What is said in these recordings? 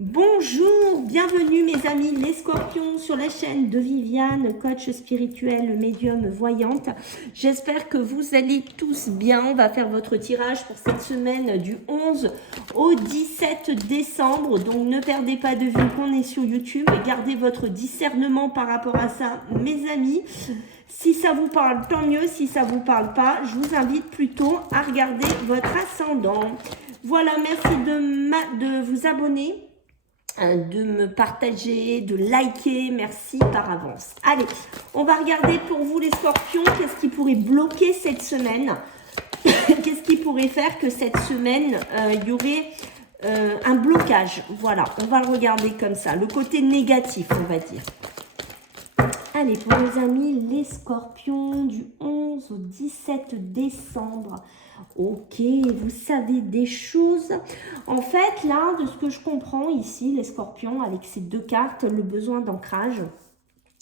Bonjour, bienvenue mes amis les scorpions sur la chaîne de Viviane, coach spirituel, médium, voyante. J'espère que vous allez tous bien. On va faire votre tirage pour cette semaine du 11 au 17 décembre. Donc ne perdez pas de vue qu'on est sur YouTube et gardez votre discernement par rapport à ça mes amis. Si ça vous parle, tant mieux. Si ça vous parle pas, je vous invite plutôt à regarder votre ascendant. Voilà, merci de vous abonner, de me partager, de liker, merci par avance. Allez, on va regarder pour vous les scorpions, qu'est-ce qui pourrait bloquer cette semaine. Qu'est-ce qui pourrait faire que cette semaine, il y aurait un blocage. Voilà, on va le regarder comme ça, le côté négatif, on va dire. Allez, pour les amis, les scorpions du 11 au 17 décembre. Ok, vous savez des choses. En fait, là, de ce que je comprends ici, les scorpions, avec ces deux cartes, le besoin d'ancrage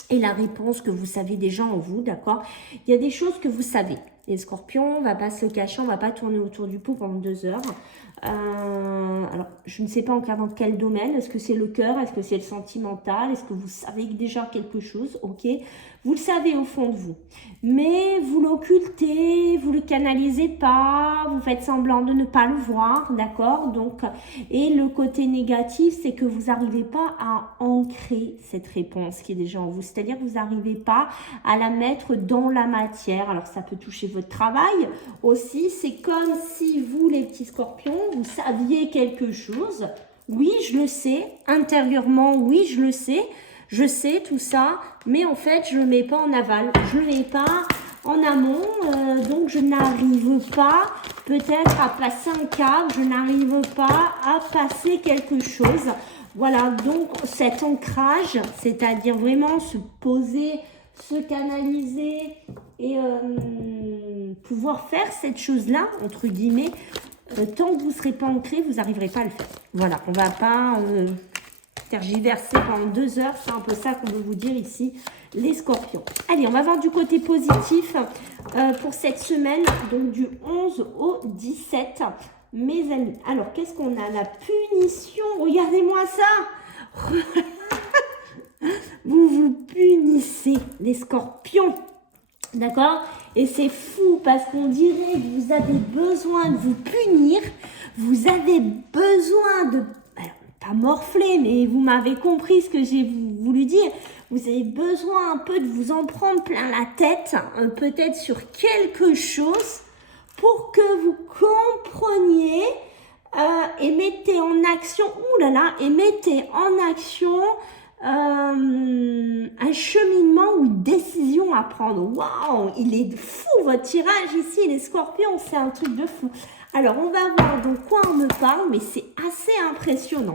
et la réponse que vous savez déjà en vous, d'accord? Il y a des choses que vous savez. Les scorpions, on ne va pas se le cacher, on ne va pas tourner autour du pot pendant 2 heures. Alors, je ne sais pas encore dans quel domaine. Est-ce que c'est le cœur? Est-ce que c'est le sentimental? Est-ce que vous savez déjà quelque chose? Ok, vous le savez au fond de vous. Mais vous l'occultez, vous le canalisez pas, vous faites semblant de ne pas le voir, d'accord? Donc, et le côté négatif, c'est que vous n'arrivez pas à ancrer cette réponse qui est déjà en vous. C'est-à-dire que vous n'arrivez pas à la mettre dans la matière. Alors, ça peut toucher votre travail aussi. C'est comme si vous, les petits scorpions, vous saviez quelque chose. Oui, je le sais. Intérieurement, oui, je le sais. Je sais tout ça, mais en fait, je ne le mets pas en aval. Je ne le mets pas en amont. Donc, je n'arrive pas peut-être à passer un cap. Je n'arrive pas à passer quelque chose. Voilà, donc cet ancrage, c'est-à-dire vraiment se poser, se canaliser et pouvoir faire cette chose-là, entre guillemets, tant que vous ne serez pas ancré, vous n'arriverez pas à le faire. Voilà, on ne va pas tergiverser pendant 2 heures, c'est un peu ça qu'on veut vous dire ici, les scorpions. Allez, on va voir du côté positif pour cette semaine, donc du 11 au 17, mes amis. Alors, qu'est-ce qu'on a? La punition, regardez-moi ça. Vous vous punissez, les scorpions. D'accord? Et c'est fou parce qu'on dirait que vous avez besoin de vous punir. Vous avez besoin de... Alors, pas morfler, mais vous m'avez compris ce que j'ai voulu dire. Vous avez besoin un peu de vous en prendre plein la tête, peut-être sur quelque chose, pour que vous compreniez et mettez en action, et mettez en action un cheminement ou une décision à prendre. Waouh, il est fou votre tirage ici, les scorpions, c'est un truc de fou. Alors, on va voir de quoi on me parle, mais c'est assez impressionnant.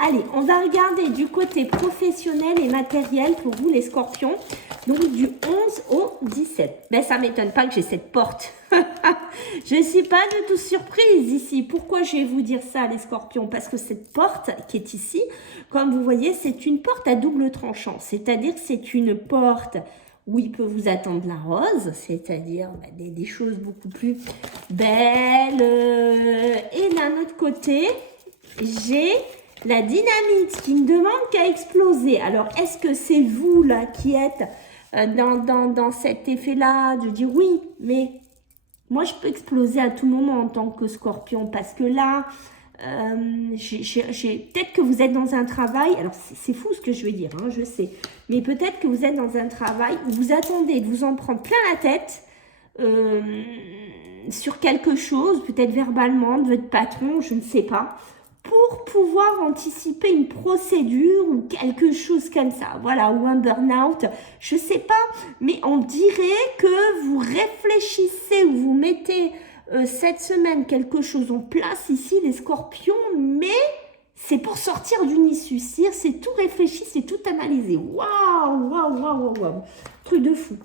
Allez, on va regarder du côté professionnel et matériel pour vous, les scorpions. Donc, du 11 au 17. Ben, ça ne m'étonne pas que j'ai cette porte. Je ne suis pas du tout surprise ici. Pourquoi je vais vous dire ça, les scorpions? Parce que cette porte qui est ici, comme vous voyez, c'est une porte à double tranchant. C'est-à-dire que c'est une porte où il peut vous attendre la rose, c'est-à-dire des choses beaucoup plus belles. Et d'un autre côté, j'ai la dynamite qui ne demande qu'à exploser. Alors, est-ce que c'est vous là qui êtes dans cet effet-là de dire oui, mais moi je peux exploser à tout moment en tant que scorpion parce que là, peut-être que vous êtes dans un travail, alors c'est fou ce que je vais dire, hein, je sais, mais peut-être que vous êtes dans un travail où vous attendez de vous en prendre plein la tête sur quelque chose, peut-être verbalement de votre patron, je ne sais pas, pour pouvoir anticiper une procédure ou quelque chose comme ça, voilà, ou un burn-out, je ne sais pas, mais on dirait que vous réfléchissez ou vous mettez cette semaine quelque chose en place ici, les scorpions, mais c'est pour sortir d'une issue, c'est tout réfléchi, c'est tout analysé, waouh, waouh, waouh, waouh, truc de fou.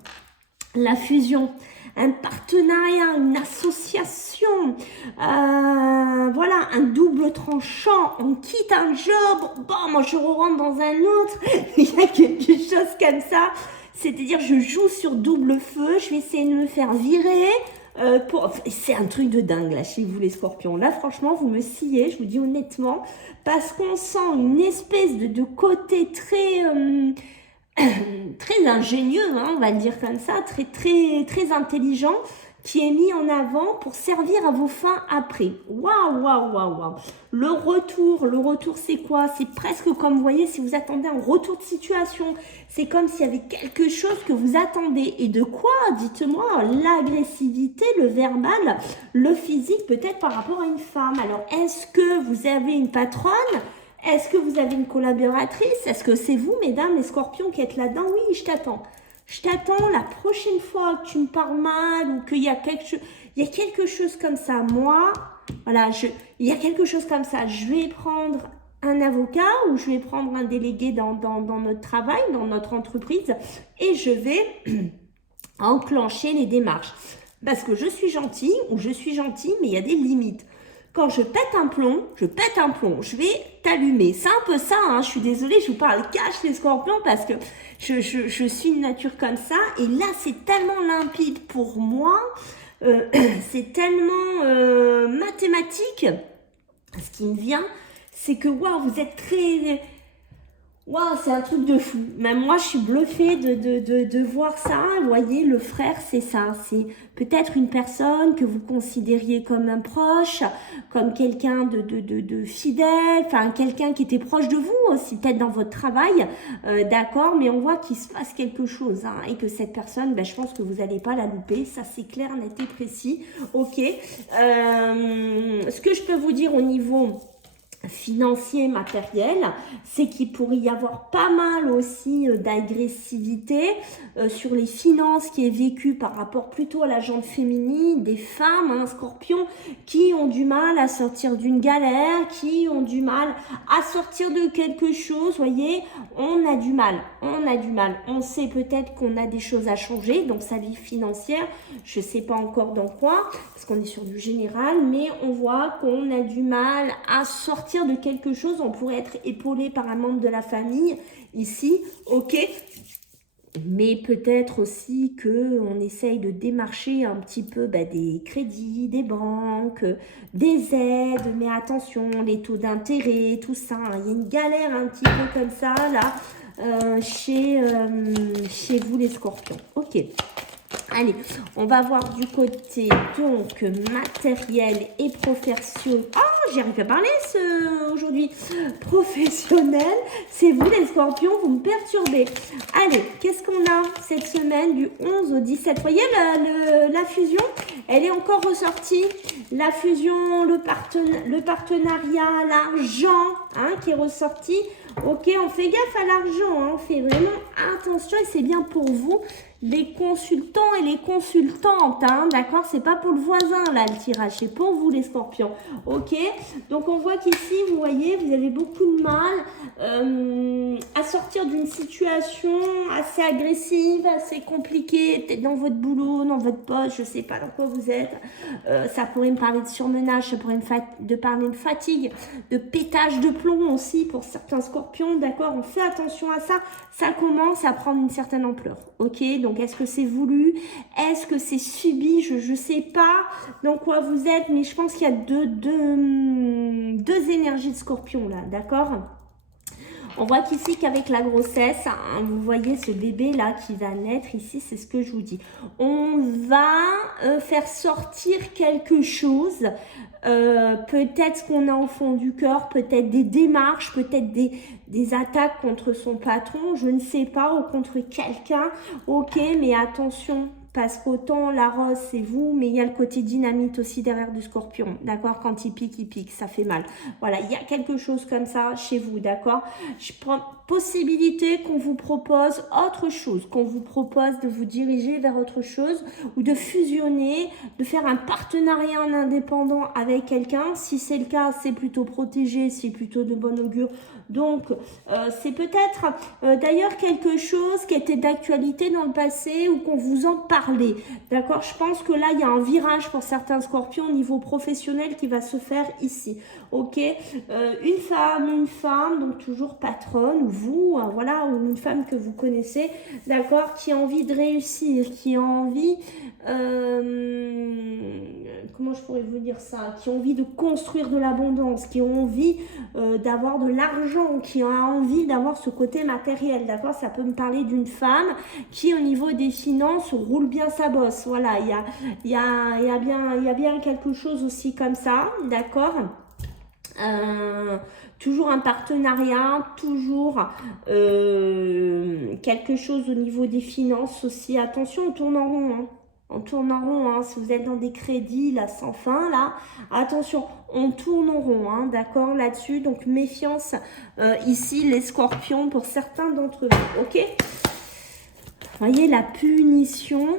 La fusion, un partenariat, une association, voilà, un double tranchant, on quitte un job, bon, moi je rentre dans un autre, il y a quelque chose comme ça, c'est-à-dire je joue sur double feu, je vais essayer de me faire virer, C'est un truc de dingue là chez vous les scorpions. Là franchement vous me sciez, je vous dis honnêtement, parce qu'on sent une espèce de côté très très ingénieux, hein, on va le dire comme ça, très intelligent, qui est mis en avant pour servir à vos fins après. Waouh, waouh, waouh, waouh. Le retour c'est quoi? C'est presque comme, vous voyez, si vous attendez un retour de situation. C'est comme s'il y avait quelque chose que vous attendez. Et de quoi? Dites-moi, l'agressivité, le verbal, le physique, peut-être par rapport à une femme. Alors, est-ce que vous avez une patronne? Est-ce que vous avez une collaboratrice? Est-ce que c'est vous, mesdames les scorpions, qui êtes là-dedans? Oui, je t'attends. Je t'attends la prochaine fois que tu me parles mal ou qu'il y a quelque chose comme ça. Moi, voilà, il y a quelque chose comme ça. Je vais prendre un avocat ou je vais prendre un délégué dans notre travail, dans notre entreprise et je vais enclencher les démarches. Parce que je suis gentille ou je suis gentil, mais il y a des limites. Quand je pète un plomb, je vais t'allumer. C'est un peu ça, hein. Je suis désolée, je vous parle cash les scorpions parce que je suis une nature comme ça. Et là, c'est tellement limpide pour moi, c'est tellement mathématique. Ce qui me vient, c'est que waouh, vous êtes très... Waouh, c'est un truc de fou. Même moi, je suis bluffée de voir ça. Vous voyez, le frère, c'est ça. C'est peut-être une personne que vous considériez comme un proche, comme quelqu'un de fidèle, enfin, quelqu'un qui était proche de vous aussi, peut-être dans votre travail, d'accord, mais on voit qu'il se passe quelque chose, hein, et que cette personne, ben, je pense que vous n'allez pas la louper. Ça, c'est clair, net et précis. Ok. Ce que je peux vous dire au niveau financier, matériel, c'est qu'il pourrait y avoir pas mal aussi d'agressivité sur les finances qui est vécue par rapport plutôt à la jante féminine, des femmes, hein, scorpions, qui ont du mal à sortir d'une galère, qui ont du mal à sortir de quelque chose, voyez, on a du mal, on sait peut-être qu'on a des choses à changer, donc sa vie financière, je sais pas encore dans quoi, parce qu'on est sur du général, mais on voit qu'on a du mal à sortir de quelque chose. On pourrait être épaulé par un membre de la famille ici, ok, mais peut-être aussi que on essaye de démarcher un petit peu des crédits, des banques, des aides, mais attention, les taux d'intérêt, tout ça, hein. Il y a une galère un petit peu comme ça là chez vous les scorpions, ok. Allez, on va voir du côté donc matériel et professionnel. Ah, j'y arrive à parler aujourd'hui. Professionnel, c'est vous les scorpions, vous me perturbez. Allez, qu'est-ce qu'on a cette semaine du 11 au 17? Vous voyez la fusion, elle est encore ressortie. La fusion, le partenariat, l'argent, hein, qui est ressorti. Ok, on fait gaffe à l'argent, hein, on fait vraiment attention et c'est bien pour vous. Les consultants et les consultantes, hein, d'accord? C'est pas pour le voisin, là, le tirage. C'est pour vous, les scorpions. Ok? Donc, on voit qu'ici, vous voyez, vous avez beaucoup de mal à sortir d'une situation assez agressive, assez compliquée, peut-être dans votre boulot, dans votre poste, je sais pas dans quoi vous êtes. Ça pourrait me parler de surmenage, ça pourrait me parler de fatigue, de pétage de plomb aussi pour certains scorpions, d'accord? On fait attention à ça. Ça commence à prendre une certaine ampleur. Ok? Donc, est-ce que c'est voulu? Est-ce que c'est subi? Je sais pas dans quoi vous êtes, mais je pense qu'il y a deux énergies de scorpion là, d'accord? On voit qu'ici qu'avec la grossesse, hein, vous voyez ce bébé là qui va naître ici, c'est ce que je vous dis. On va faire sortir quelque chose, peut-être ce qu'on a au fond du cœur, peut-être des démarches, peut-être des attaques contre son patron, je ne sais pas, ou contre quelqu'un. Ok, mais attention. Parce qu'autant la rose, c'est vous, mais il y a le côté dynamite aussi derrière du scorpion, d'accord? Quand il pique, ça fait mal. Voilà, il y a quelque chose comme ça chez vous, d'accord? Je prends possibilité qu'on vous propose autre chose, qu'on vous propose de vous diriger vers autre chose ou de fusionner, de faire un partenariat en indépendant avec quelqu'un. Si c'est le cas, c'est plutôt protégé, c'est plutôt de bon augure. Donc, c'est peut-être d'ailleurs quelque chose qui était d'actualité dans le passé ou qu'on vous en parle. parler. D'accord? Je pense que là, il y a un virage pour certains scorpions au niveau professionnel qui va se faire ici. Ok? Une femme, donc toujours patronne, vous, voilà, ou une femme que vous connaissez, d'accord, qui a envie de réussir, qui a envie, comment je pourrais vous dire ça, qui a envie de construire de l'abondance, qui a envie d'avoir de l'argent, qui a envie d'avoir ce côté matériel, d'accord? Ça peut me parler d'une femme qui, au niveau des finances, roule bien sa bosse. Voilà, il y a bien quelque chose aussi comme ça, d'accord? Toujours un partenariat, toujours quelque chose au niveau des finances aussi. Attention, on tourne en rond, hein. On tourne en rond, hein. Si vous êtes dans des crédits là sans fin, là, attention, on tourne en rond, hein, d'accord, là-dessus. Donc méfiance ici, les scorpions, pour certains d'entre vous, ok? Voyez la punition.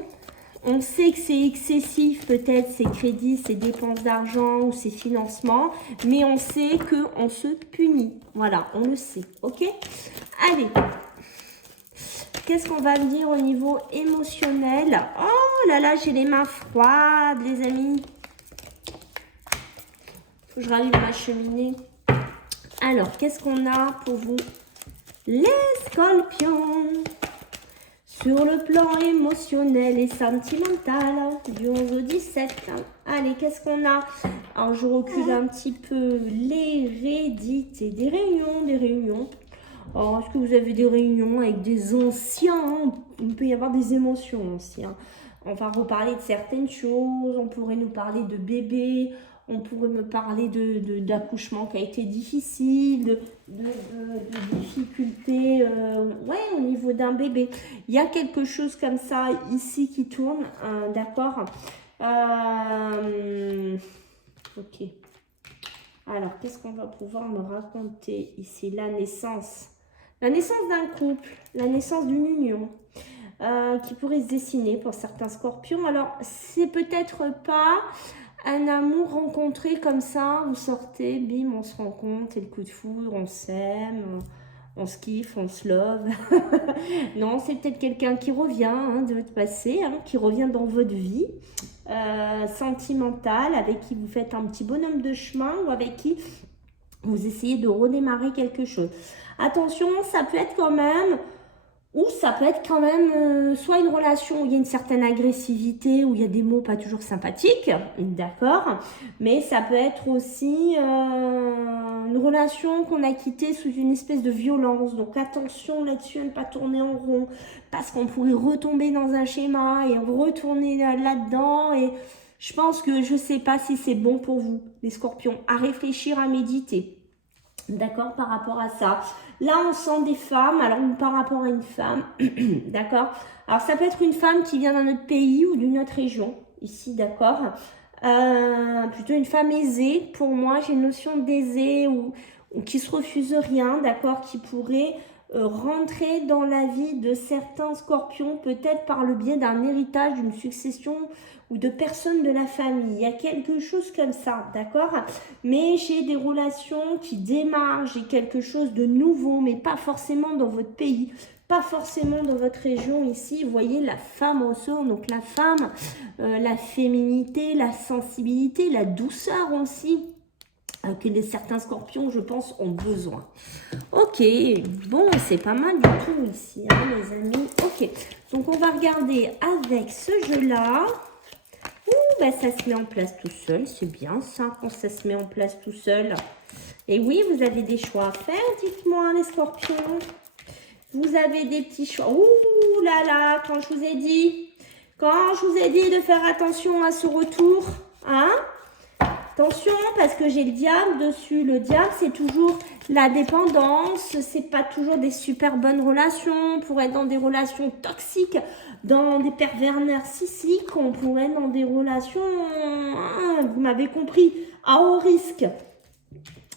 On sait que c'est excessif, peut-être, ces crédits, ces dépenses d'argent ou ces financements, mais on sait qu'on se punit. Voilà, on le sait, ok? Allez, qu'est-ce qu'on va me dire au niveau émotionnel? Oh là là, j'ai les mains froides, les amis. Faut que je rallume ma cheminée. Alors, qu'est-ce qu'on a pour vous? Les scorpions. Sur le plan émotionnel et sentimental, du 11 au 17. Allez, qu'est-ce qu'on a? Alors, je recule un petit peu. L'hérédité. Des réunions. Oh, est-ce que vous avez des réunions avec des anciens? Il peut y avoir des émotions aussi, hein. On va reparler de certaines choses. On pourrait nous parler de bébés. On pourrait me parler d'accouchement qui a été difficile, de difficultés ouais, au niveau d'un bébé. Il y a quelque chose comme ça ici qui tourne, d'accord. Ok. Alors, qu'est-ce qu'on va pouvoir me raconter ici? La naissance. La naissance d'un couple, la naissance d'une union. Qui pourrait se dessiner pour certains scorpions. Alors, c'est peut-être pas un amour rencontré comme ça, vous sortez, bim, on se rencontre, c'est le coup de foudre, on s'aime, on se kiffe, on se love. Non, c'est peut-être quelqu'un qui revient, hein, de votre passé, hein, qui revient dans votre vie sentimentale, avec qui vous faites un petit bonhomme de chemin ou avec qui vous essayez de redémarrer quelque chose. Attention, ça peut être quand même... Ou ça peut être quand même soit une relation où il y a une certaine agressivité, où il y a des mots pas toujours sympathiques, d'accord. Mais ça peut être aussi une relation qu'on a quittée sous une espèce de violence. Donc attention là-dessus à ne pas tourner en rond, parce qu'on pourrait retomber dans un schéma et retourner là-dedans. Et je pense que je ne sais pas si c'est bon pour vous, les scorpions, à réfléchir, à méditer. D'accord, par rapport à ça. Là, on sent des femmes, alors par rapport à une femme, d'accord. Alors, ça peut être une femme qui vient d'un autre pays ou d'une autre région, ici, d'accord. Plutôt une femme aisée. Pour moi, j'ai une notion d'aisée ou qui se refuse rien, d'accord, qui pourrait rentrer dans la vie de certains scorpions, peut-être par le biais d'un héritage, d'une succession ou de personnes de la famille. Il y a quelque chose comme ça, d'accord? Mais j'ai des relations qui démarrent, j'ai quelque chose de nouveau, mais pas forcément dans votre pays, pas forcément dans votre région ici. Vous voyez la femme au sol, donc la femme, la féminité, la sensibilité, la douceur aussi, que certains scorpions, je pense, ont besoin. Ok, bon, c'est pas mal du tout ici, hein, les amis. Ok, donc on va regarder avec ce jeu-là. Ouh, ben ça se met en place tout seul, c'est bien ça, quand ça se met en place tout seul. Et oui, vous avez des choix à faire, dites-moi, les scorpions. Vous avez des petits choix. Ouh là là, quand je vous ai dit de faire attention à ce retour, hein? Attention, parce que j'ai le diable dessus. Le diable, c'est toujours la dépendance. C'est pas toujours des super bonnes relations. On pourrait être dans des relations toxiques, dans des pervers narcissiques. On pourrait être dans des relations, hein, vous m'avez compris, à haut risque.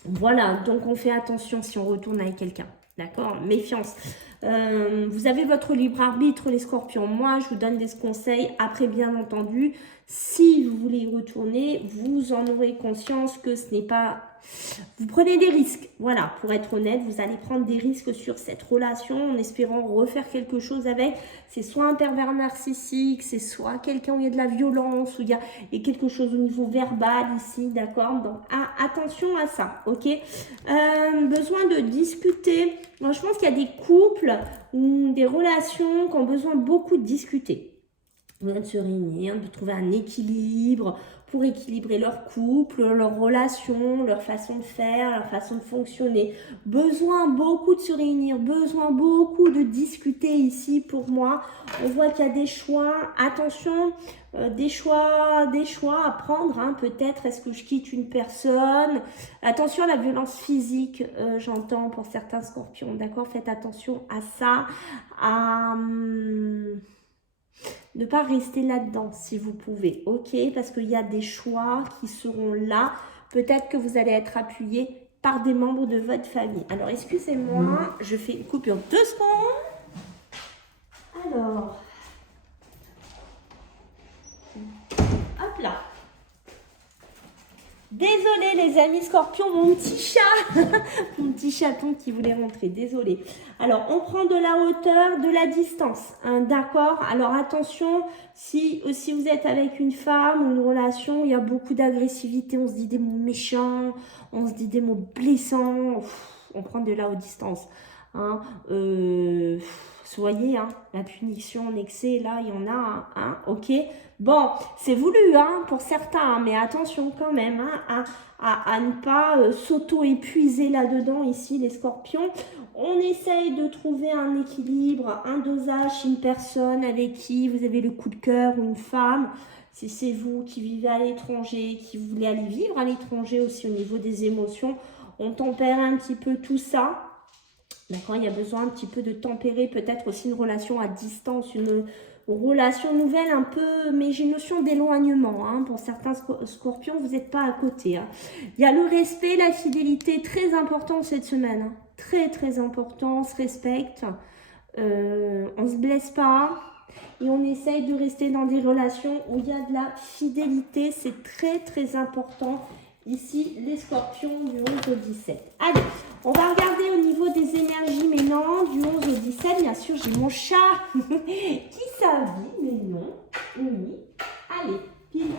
Voilà, donc on fait attention si on retourne avec quelqu'un. D'accord? Méfiance. Vous avez votre libre arbitre, les scorpions. Moi, je vous donne des conseils. Après, bien entendu, Si vous voulez y retourner, vous en aurez conscience que ce n'est pas... Vous prenez des risques. Voilà, pour être honnête, vous allez prendre des risques sur cette relation en espérant refaire quelque chose avec. C'est soit un pervers narcissique, c'est soit quelqu'un où il y a de la violence, où il y a quelque chose au niveau verbal ici, d'accord? Donc, attention à ça, ok? Besoin de discuter. Moi, je pense qu'il y a des couples ou des relations qui ont besoin beaucoup de discuter. De se réunir, de trouver un équilibre pour équilibrer leur couple, leur relation, leur façon de faire, leur façon de fonctionner. Besoin beaucoup de se réunir, besoin beaucoup de discuter ici pour moi. On voit qu'il y a des choix. Attention, des choix à prendre. Hein. Peut-être est-ce que je quitte une personne. Attention à la violence physique, j'entends pour certains scorpions. D'accord, faites attention à ça. Ne pas rester là-dedans si vous pouvez, ok? Parce qu'il y a des choix qui seront là. Peut-être que vous allez être appuyé par des membres de votre famille. Alors, excusez-moi, je fais une coupure 2 secondes. Alors, hop là. Désolée les amis scorpions, mon petit chat, mon petit chaton qui voulait rentrer, désolé. Alors, on prend de la hauteur, de la distance, hein, d'accord? Alors, attention, si vous êtes avec une femme ou une relation, il y a beaucoup d'agressivité, on se dit des mots méchants, on se dit des mots blessants, on prend de la haute distance. Hein, soyez, hein, la punition en excès, là, il y en a, hein, ok? Bon, c'est voulu, hein, pour certains, hein, mais attention quand même, hein, à ne pas s'auto-épuiser là-dedans, ici, les scorpions. On essaye de trouver un équilibre, un dosage, une personne avec qui vous avez le coup de cœur ou une femme. Si c'est vous qui vivez à l'étranger, qui voulez aller vivre à l'étranger aussi au niveau des émotions, on tempère un petit peu tout ça. D'accord, il y a besoin un petit peu de tempérer, peut-être aussi une relation à distance, une relation nouvelle un peu, mais j'ai une notion d'éloignement. Hein, pour certains scorpions, vous n'êtes pas à côté. Hein. Il y a le respect, la fidélité, très important cette semaine. Hein. Très, très important, on se respecte, on ne se blesse pas. Et on essaye de rester dans des relations où il y a de la fidélité. C'est très, très important. Ici, les scorpions du 11 au 17. Allez, on va regarder au niveau des énergies maintenant, du 11 au 17. Bien sûr, j'ai mon chat qui s'habille, mais non. Oui. Allez, pile.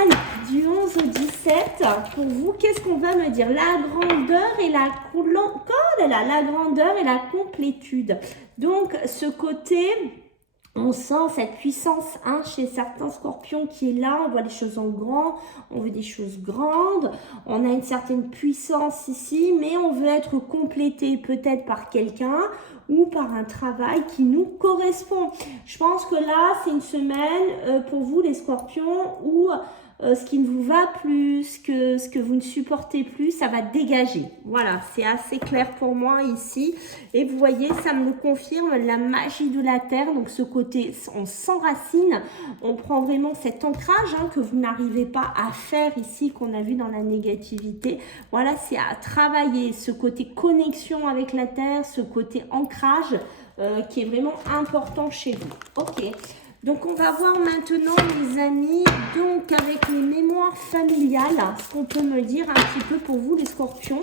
Allez, du 11 au 17, pour vous, qu'est-ce qu'on va me dire? La grandeur et la grandeur et la complétude. Donc, ce côté... On sent cette puissance hein, chez certains scorpions qui est là, on voit les choses en grand, on veut des choses grandes, on a une certaine puissance ici, mais on veut être complété peut-être par quelqu'un ou par un travail qui nous correspond. Je pense que là, c'est une semaine pour vous les scorpions où ce qui ne vous va plus, ce que vous ne supportez plus, ça va dégager. Voilà, c'est assez clair pour moi ici. Et vous voyez, ça me confirme la magie de la terre. Donc ce côté, on s'enracine, on prend vraiment cet ancrage hein, que vous n'arrivez pas à faire ici, qu'on a vu dans la négativité. Voilà, c'est à travailler ce côté connexion avec la terre, ce côté ancrage qui est vraiment important chez vous. Ok. Donc, on va voir maintenant, les amis, donc avec les mémoires familiales, ce qu'on peut me dire un petit peu pour vous, les scorpions,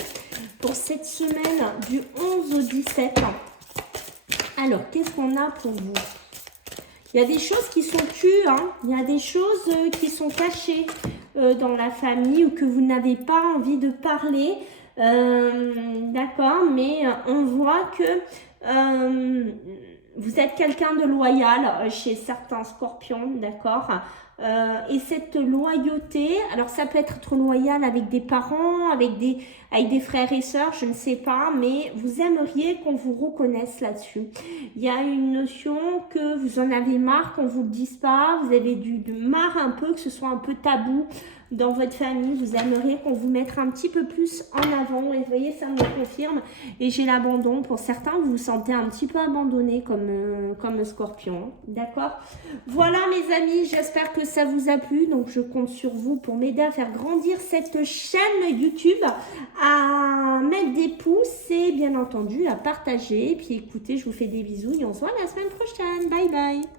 pour cette semaine du 11 au 17. Alors, qu'est-ce qu'on a pour vous? Il y a des choses qui sont tues, hein. Il y a des choses qui sont cachées dans la famille ou que vous n'avez pas envie de parler. D'accord, mais on voit que... vous êtes quelqu'un de loyal chez certains scorpions, d'accord? Et cette loyauté, alors ça peut être loyal avec des parents, avec des frères et sœurs, je ne sais pas, mais vous aimeriez qu'on vous reconnaisse là-dessus. Il y a une notion que vous en avez marre, qu'on ne vous le dise pas, vous avez du marre un peu, que ce soit un peu tabou dans votre famille, vous aimeriez qu'on vous mette un petit peu plus en avant, et vous voyez, ça me confirme, et j'ai l'abandon, pour certains, vous vous sentez un petit peu abandonné comme scorpion, d'accord? Voilà mes amis, j'espère que ça vous a plu, donc je compte sur vous pour m'aider à faire grandir cette chaîne YouTube, à mettre des pouces et bien entendu à partager, et puis écoutez, je vous fais des bisous, et on se voit la semaine prochaine, bye bye!